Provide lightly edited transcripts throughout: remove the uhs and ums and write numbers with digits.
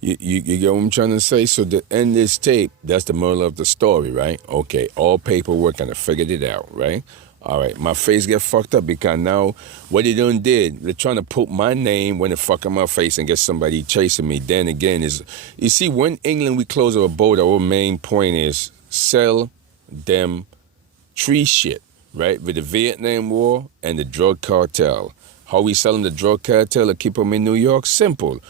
You get what I'm trying to say? So to end this tape, that's the moral of the story, right? Okay, all paperwork and I figured it out, right? All right, my face get fucked up because now what they done did, they're trying to put my name when they fuck up my face and get somebody chasing me. Then again, is you see, when England we close our border, our main point is sell them tree shit, right? With the Vietnam War and the drug cartel. How we sell them the drug cartel to keep them in New York? Simple.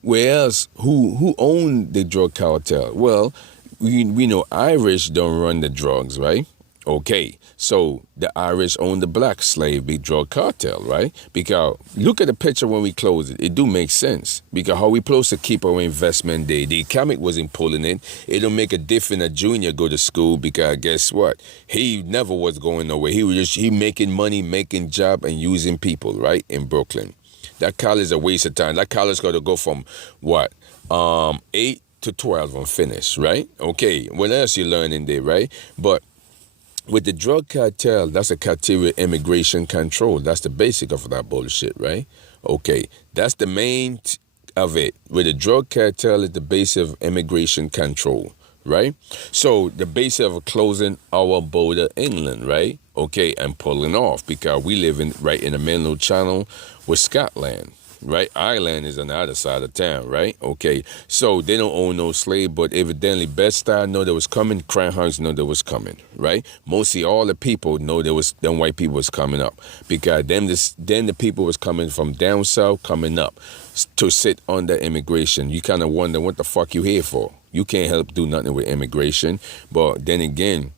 Whereas who owned the drug cartel? Well, we know Irish don't run the drugs, right? Okay, so the Irish own the black slave big drug cartel, right? Because look at the picture when we close it. It do make sense. Because how we supposed to keep our investment day. The economic wasn't pulling it. It don't make a difference a junior go to school because guess what? He never was going nowhere. He making money, making job, and using people, right? In Brooklyn. That college is a waste of time. That college got to go from what? 8 to 12 and finish, right? Okay, what else you learning there, right? But with the drug cartel, that's a criteria immigration control. That's the basic of that bullshit, right? Okay, that's the main of it. With the drug cartel is the base of immigration control, right? So the base of closing our border England, right? Okay, and pulling off because we live right in the middle channel with Scotland. Right, Ireland is on the other side of town, right? Okay, so they don't own no slave, but evidently Bed-Stuy know there was coming, Crown Heights know there was coming, right? Mostly all the people know there was them white people was coming up because then the people was coming from down south coming up to sit under immigration. You kind of wonder what the fuck you here for? You can't help do nothing with immigration, but then again,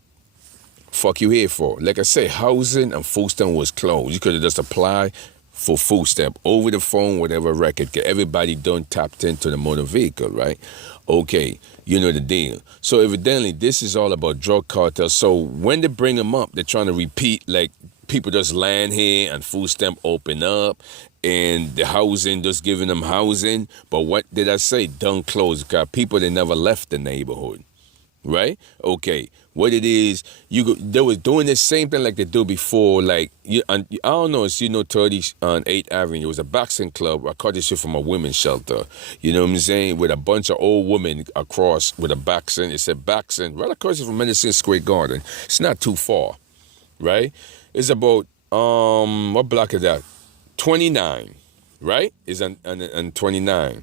fuck you here for? Like I say, housing and food stamp was closed. You could have just applied for food stamp over the phone, whatever record. Everybody done tapped into the motor vehicle, right? Okay, you know the deal. So evidently, this is all about drug cartels. So when they bring them up, they're trying to repeat like people just land here and food stamp open up and the housing just giving them housing. But what did I say? Done closed because people they never left the neighborhood. Right? Okay. What it is, they was doing the same thing like they do before. Like I don't know, it's 30 on 8th Avenue. It was a boxing club. I caught this shit from a women's shelter. You know what I'm saying? With a bunch of old women across with a boxing. It said boxing right across from Madison Square Garden. It's not too far, right? It's about what block is that? 29, right? It's on 29.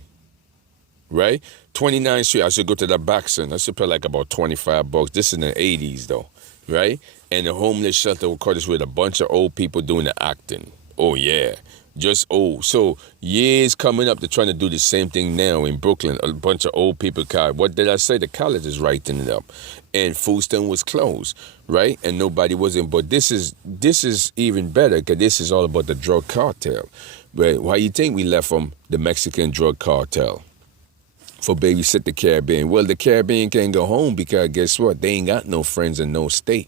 Right? 29th Street, I should go to the boxing. I should pay like about $25. This is in the 80s though, right? And the homeless shelter will call this with a bunch of old people doing the acting. Oh yeah, just old. So years coming up, they're trying to do the same thing now in Brooklyn. A bunch of old people, what did I say? The college is writing it up. And Foodstone was closed, right? And nobody was in. But this is even better because this is all about the drug cartel. Right? Why you think we left from the Mexican drug cartel? For babysit the Caribbean. Well, the Caribbean can't go home because guess what? They ain't got no friends in no state.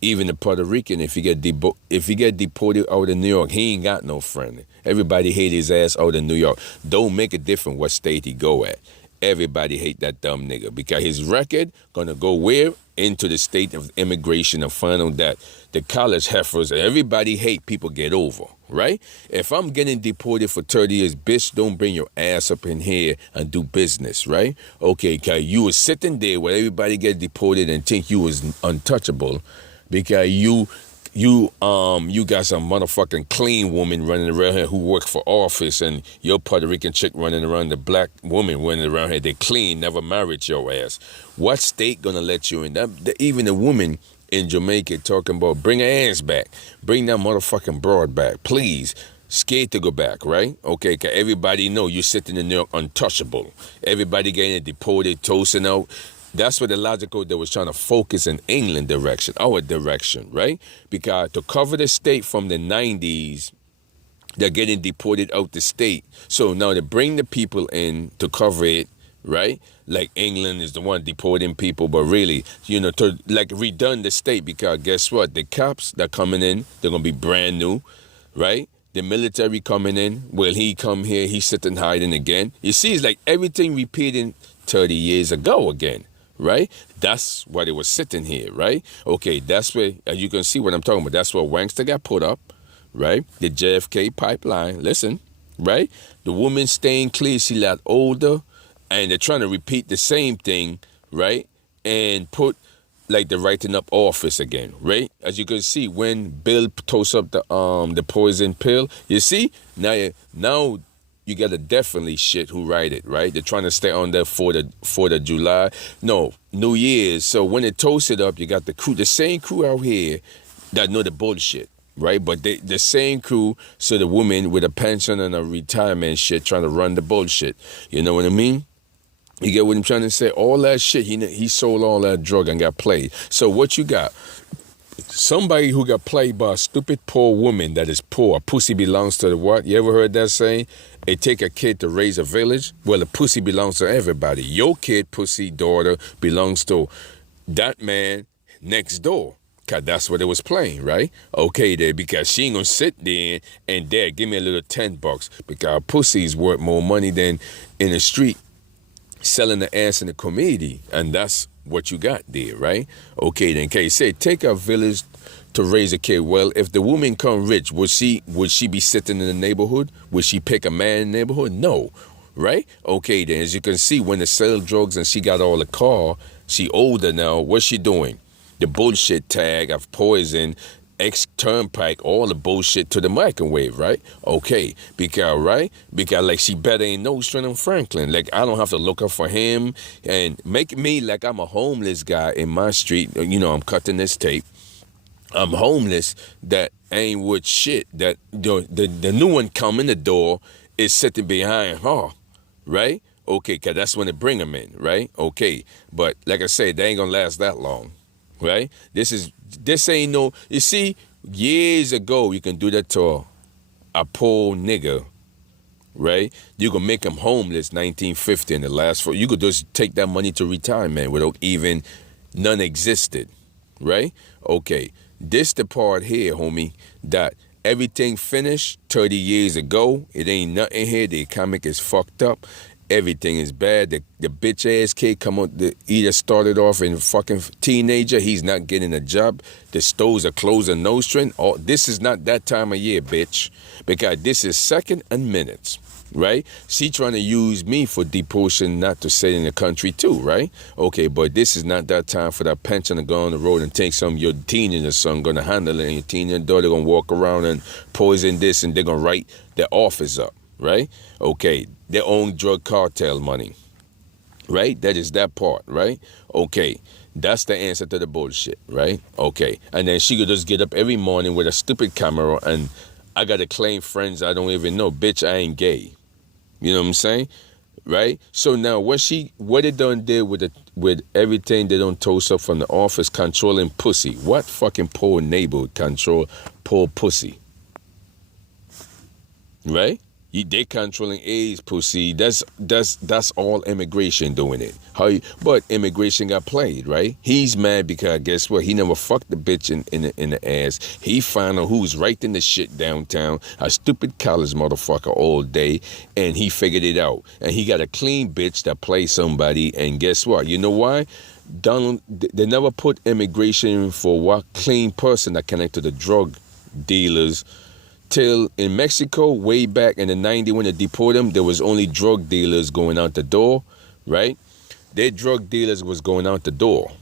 Even the Puerto Rican, if you get deported out of New York, he ain't got no friend. Everybody hate his ass out of New York. Don't make a difference what state he go at. Everybody hate that dumb nigga because his record gonna go where? Into the state of immigration and find out that the college heifers, everybody hate people get over, right? If I'm getting deported for 30 years, bitch, don't bring your ass up in here and do business, right? Okay, because you was sitting there where everybody get deported and think you was untouchable because you got some motherfucking clean woman running around here who work for office and your Puerto Rican chick running around, the black woman running around here, they clean, never married your ass. What state gonna let you in? Even a woman in Jamaica talking about bring her ass back. Bring that motherfucking broad back, please. Scared to go back, right? Okay, cause everybody know you're sitting in New York untouchable. Everybody getting deported, toasting out. That's what the logical they was trying to focus in England direction, our direction, right? Because to cover the state from the 90s, they're getting deported out the state. So now they bring the people in to cover it, right? Like England is the one deporting people, but really, to like redone the state because guess what? The cops that coming in, they're going to be brand new, right? The military coming in, well, he come here, he's sitting hiding again. You see, it's like everything repeating 30 years ago again. Right? That's why they was sitting here, right? Okay, that's where, as you can see what I'm talking about, that's where Wankster got put up, right? The JFK pipeline, listen, right? The woman staying clean, she a lot older, and they're trying to repeat the same thing, right? And put like the writing up office again, right? As you can see, when Bill toasts up the poison pill, you see now you gotta definitely shit who write it, right? They're trying to stay on there for the 4th of July, no New Year's. So when they toast it up, you got the same crew out here that know the bullshit. Right, but the same crew, so the woman with a pension and a retirement shit trying to run the bullshit. You know what I mean? You get what I'm trying to say? All that shit, he sold all that drug and got played. So what you got? Somebody who got played by a stupid poor woman that is poor. A pussy belongs to the what? You ever heard that saying? It take a kid to raise a village? Well, a pussy belongs to everybody. Your kid, pussy, daughter belongs to that man next door. Cause that's what it was playing, right? Okay, there, because she ain't gonna sit there and dad, give me a little $10 because pussy's worth more money than in the street selling the ass in the community, and that's what you got there, right? Okay, then Kay say take a village to raise a kid. Well, if the woman come rich, would she be sitting in the neighborhood? Would she pick a man in the neighborhood? No, right? Okay, then as you can see, when they sell drugs and she got all the car, she older now. What's she doing? The bullshit tag of poison, ex-turnpike, all the bullshit to the microwave, right? Okay, because like she better ain't no Nostrand Franklin. Like I don't have to look up for him and make me like I'm a homeless guy in my street. You know, I'm cutting this tape. I'm homeless that ain't with shit. That the new one come in the door is sitting behind her, right? Okay, cause that's when they bring them in, right? Okay, but like I said, they ain't gonna last that long. Right? This ain't no, you see, years ago, you can do that to a poor nigga, right? You can make him homeless 1950 in the last four. You could just take that money to retirement without even none existed, right? Okay, this the part here, homie, that everything finished 30 years ago. It ain't nothing here. The economic is fucked up. Everything is bad. The bitch ass kid come on. Either started off in fucking teenager. He's not getting a job. The stores are closing. No strength. Oh, this is not that time of year, bitch. Because this is second and minutes, right? She trying to use me for deportation, not to sit in the country too, right? Okay, but this is not that time for that pension to go on the road and take some of your teenager son gonna handle it, and your teenager daughter gonna walk around and poison this, and they're gonna write their office up. Right? Okay, their own drug cartel money. Right? That is that part, right? Okay, that's the answer to the bullshit, right? Okay, and then she could just get up every morning with a stupid camera and I gotta claim friends I don't even know. Bitch, I ain't gay. You know what I'm saying? Right? So now what it done did with everything they don't toast up from the office, controlling pussy. What fucking poor neighbor control poor pussy? Right? They controlling AIDS pussy. That's all immigration doing it. But immigration got played, right? He's mad because guess what? He never fucked the bitch in the ass. He found out who's writing the shit downtown, a stupid college motherfucker all day, and he figured it out. And he got a clean bitch that plays somebody, and guess what? You know why? They never put immigration for what clean person that connect to the drug dealers. Till in Mexico, way back in the 90s when they deported them, there was only drug dealers going out the door, right? Their drug dealers was going out the door,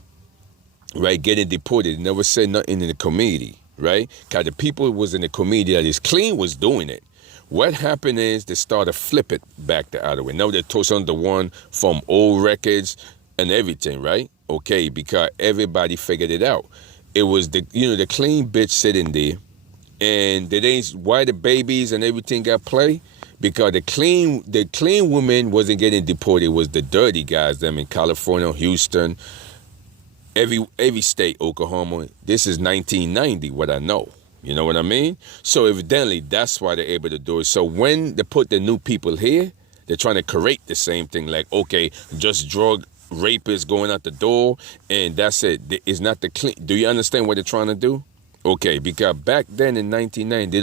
right? Getting deported. They never said nothing in the community, right? Because the people was in the community that is clean was doing it. What happened is they started flip it back the other way. Now they toss on the one from old records and everything, right? Okay, because everybody figured it out. It was the clean bitch sitting there. And why the babies and everything got play? Because the clean women wasn't getting deported. It was the dirty guys, them in California, Houston, every state, Oklahoma. This is 1990, what I know. You know what I mean? So evidently, that's why they're able to do it. So when they put the new people here, they're trying to correct the same thing. Like, okay, just drug rapists going out the door, and that's it. It's not the clean. Do you understand what they're trying to do? Okay, because back then in 1990,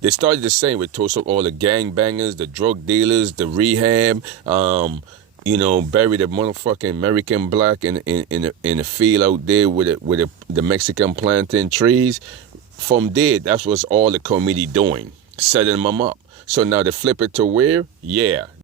they started the same with Tosok, all the gangbangers, the drug dealers, the rehab, bury the motherfucking American black in the field out there with the Mexican planting trees. From there, that's what's all the committee doing, setting them up. So now to flip it to where? Yeah.